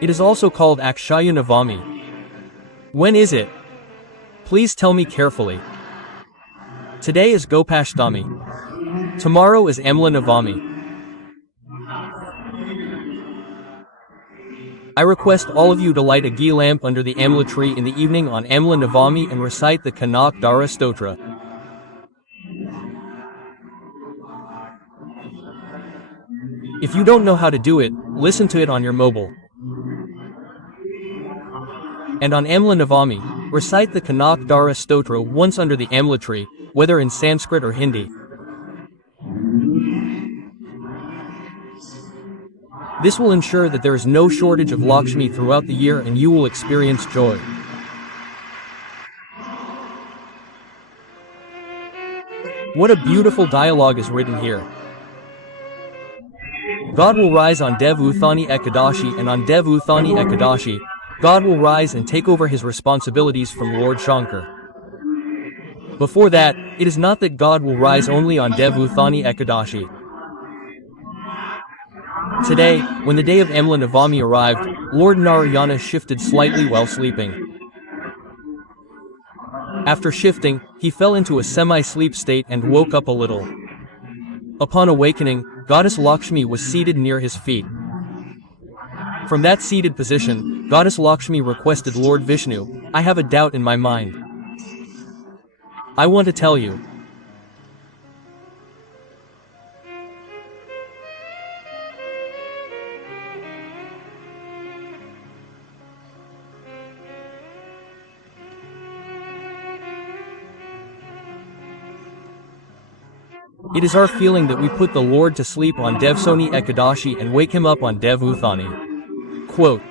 It is also called Akshaya Navami. When is it? Please tell me carefully. Today is Gopashtami. Tomorrow is Amla Navami. I request all of you to light a ghee lamp under the Amla tree in the evening on Amla Navami and recite the Kanak Dara Stotra. If you don't know how to do it, listen to it on your mobile. And on Amla Navami, recite the Kanak Dara Stotra once under the Amla tree, whether in Sanskrit or Hindi. This will ensure that there is no shortage of Lakshmi throughout the year and you will experience joy. What a beautiful dialogue is written here. God will rise on Dev Uthani Ekadashi, and on Dev Uthani Ekadashi, God will rise and take over his responsibilities from Lord Shankar. Before that, it is not that God will rise only on Dev Uthani Ekadashi. Today, when the day of Amla Navami arrived, Lord Narayana shifted slightly while sleeping. After shifting, he fell into a semi-sleep state and woke up a little. Upon awakening, Goddess Lakshmi was seated near his feet. From that seated position, Goddess Lakshmi requested Lord Vishnu, "I have a doubt in my mind. I want to tell you." It is our feeling that we put the Lord to sleep on Devsoni Ekadashi and wake him up on Dev Uthani. Quote.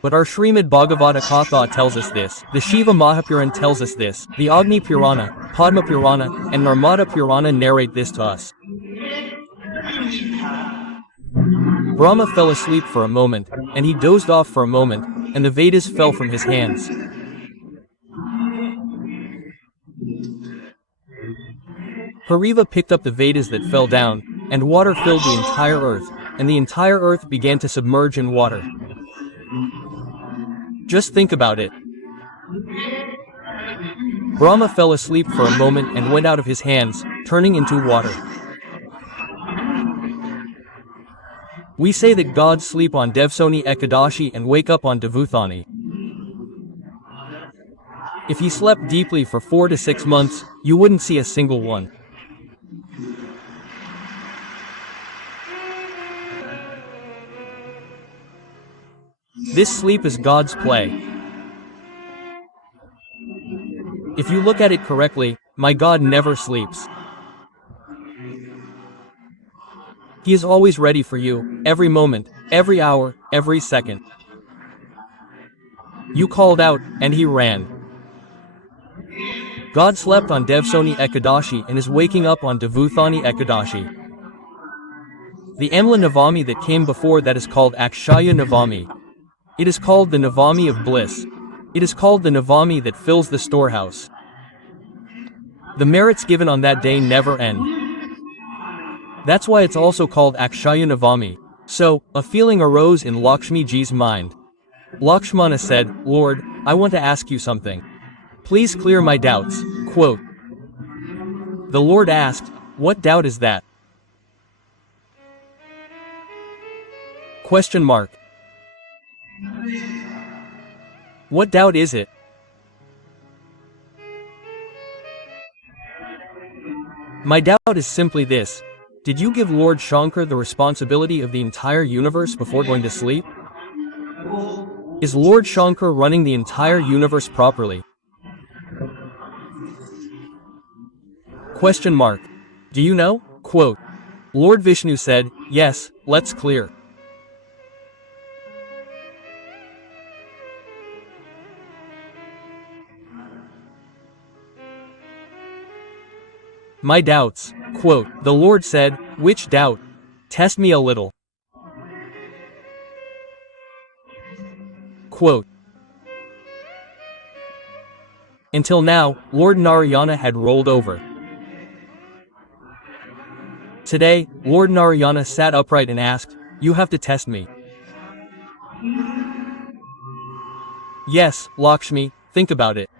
But our Srimad Bhagavata Katha tells us this, the Shiva Mahapuran tells us this, the Agni Purana, Padma Purana, and Narmada Purana narrate this to us. Brahma fell asleep for a moment, and he dozed off for a moment, and the Vedas fell from his hands. Hariva picked up the Vedas that fell down, and water filled the entire earth, and the entire earth began to submerge in water. Just think about it. Brahma fell asleep for a moment and went out of his hands, turning into water. We say that gods sleep on Devsoni Ekadashi and wake up on Devuthani. If he slept deeply for 4 to 6 months, you wouldn't see a single one. This sleep is God's play. If you look at it correctly, my God never sleeps. He is always ready for you, every moment, every hour, every second. You called out, and he ran. God slept on Devsoni Ekadashi and is waking up on Devuthani Ekadashi. The Amla Navami that came before that is called Akshaya Navami. It is called the Navami of bliss. It is called the Navami that fills the storehouse. The merits given on that day never end. That's why it's also called Akshaya Navami. So, a feeling arose in Lakshmi Ji's mind. Lakshmana said, "Lord, I want to ask you something. Please clear my doubts." Quote. The Lord asked, "What doubt is that?" Question mark. What doubt is it? My doubt is simply this. Did you give Lord Shankar the responsibility of the entire universe before going to sleep? Is Lord Shankar running the entire universe properly? Question mark. Do you know? Quote. Lord Vishnu said, "Yes, let's clear." My doubts. Quote. The Lord said, "Which doubt? Test me a little." Quote. Until now, Lord Narayana had rolled over. Today, Lord Narayana sat upright and asked, "You have to test me." Yes, Lakshmi, think about it.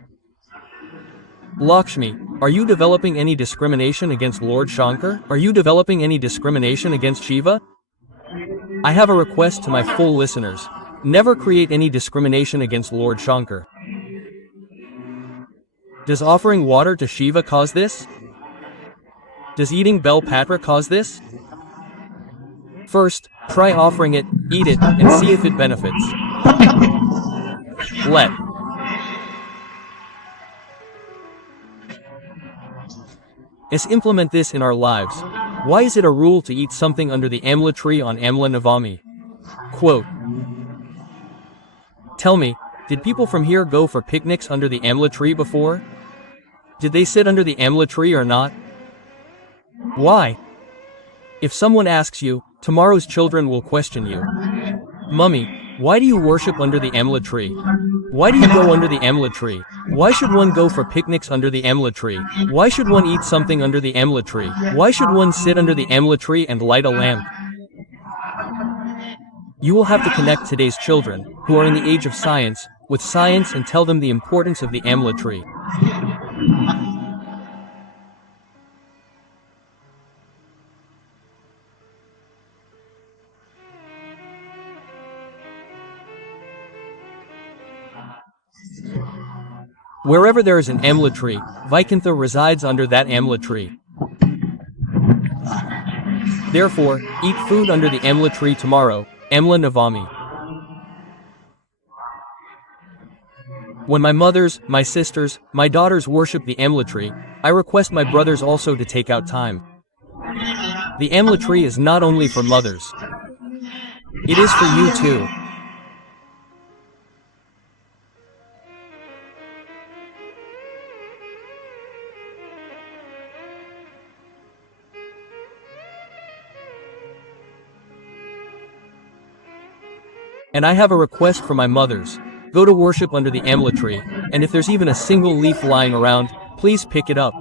Lakshmi, are you developing any discrimination against Lord Shankar? Are you developing any discrimination against Shiva? I have a request to my full listeners. Never create any discrimination against Lord Shankar. Does offering water to Shiva cause this? Does eating bel patra cause this? First, try offering it, eat it, and see if it benefits. Let us implement this in our lives. Why is it a rule to eat something under the amla tree on Amla Navami? Quote, tell me, did people from here go for picnics under the amla tree before? Did they sit under the amla tree or not? Why? If someone asks you, tomorrow's children will question you. Mummy, why do you worship under the amla tree? Why do you go under the amla tree? Why should one go for picnics under the amla tree? Why should one eat something under the amla tree? Why should one sit under the amla tree and light a lamp? You will have to connect today's children, who are in the age of science, with science and tell them the importance of the amla tree. Wherever there is an amla tree, Vaikuntha resides under that amla tree. Therefore, eat food under the amla tree tomorrow, Amla Navami. When my mothers, my sisters, my daughters worship the amla tree, I request my brothers also to take out time. The amla tree is not only for mothers. It is for you too. And I have a request for my mothers. Go to worship under the amla tree, and if there's even a single leaf lying around, please pick it up.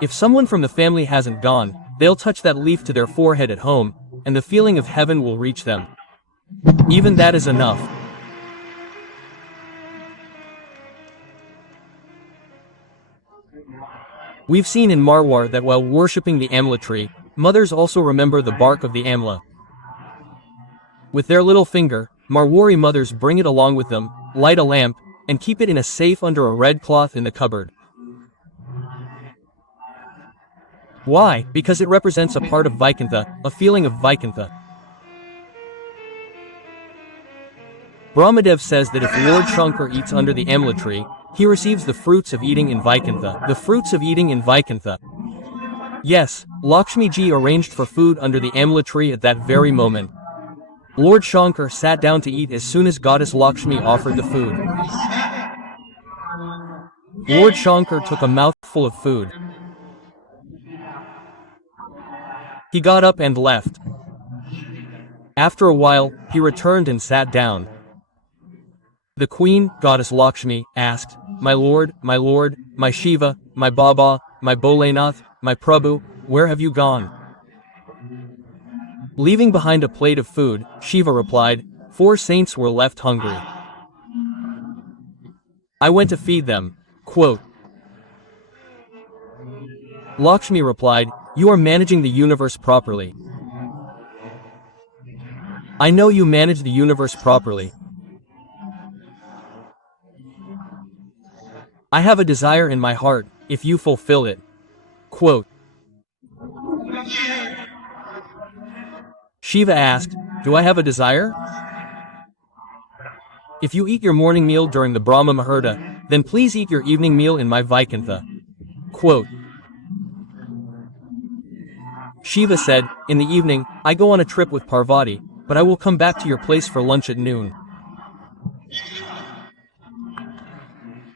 If someone from the family hasn't gone, they'll touch that leaf to their forehead at home, and the feeling of heaven will reach them. Even that is enough. We've seen in Marwar that while worshipping the amla tree, mothers also remember the bark of the amla. With their little finger, Marwari mothers bring it along with them, light a lamp, and keep it in a safe under a red cloth in the cupboard. Why? Because it represents a part of Vaikuntha, a feeling of Vaikuntha. Brahmadev says that if Lord Shankar eats under the amla tree, he receives the fruits of eating in Vaikuntha. The fruits of eating in Vaikuntha. Yes, Lakshmi Ji arranged for food under the amla tree at that very moment. Lord Shankar sat down to eat as soon as Goddess Lakshmi offered the food. Lord Shankar took a mouthful of food. He got up and left. After a while, he returned and sat down. The queen, Goddess Lakshmi, asked, my lord, my Shiva, my Baba, my Bholenath, my Prabhu, where have you gone? Leaving behind a plate of food, Shiva replied, 4 saints were left hungry. I went to feed them. Quote. Lakshmi replied, you are managing the universe properly. I know you manage the universe properly. I have a desire in my heart, if you fulfill it. Quote. Shiva asked, do I have a desire? If you eat your morning meal during the Brahma Muhurta, then please eat your evening meal in my Vaikuntha. Quote. Shiva said, in the evening, I go on a trip with Parvati, but I will come back to your place for lunch at noon.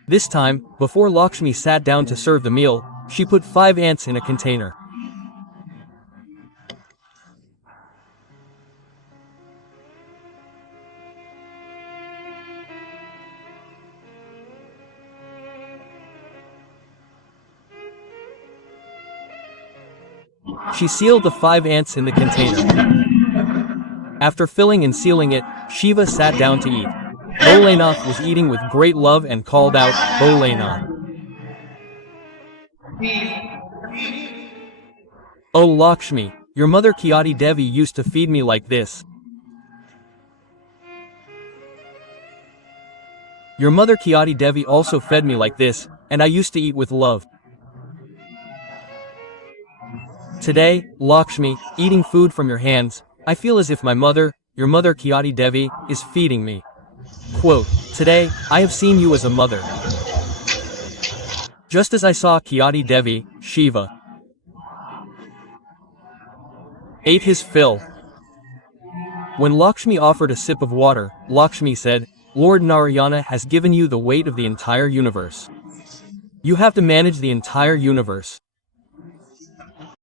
This time, before Lakshmi sat down to serve the meal, she put 5 ants in a container. She sealed the 5 ants in the container. After filling and sealing it, Shiva sat down to eat. Bholenath was eating with great love and called out, Bholenath. Oh Lakshmi, your mother Kyati Devi used to feed me like this. Your mother Kyati Devi also fed me like this, and I used to eat with love. Today, Lakshmi, eating food from your hands, I feel as if my mother, your mother Kyati Devi, is feeding me. Quote, today, I have seen you as a mother. Just as I saw Kyati Devi, Shiva ate his fill. When Lakshmi offered a sip of water, Lakshmi said, Lord Narayana has given you the weight of the entire universe. You have to manage the entire universe.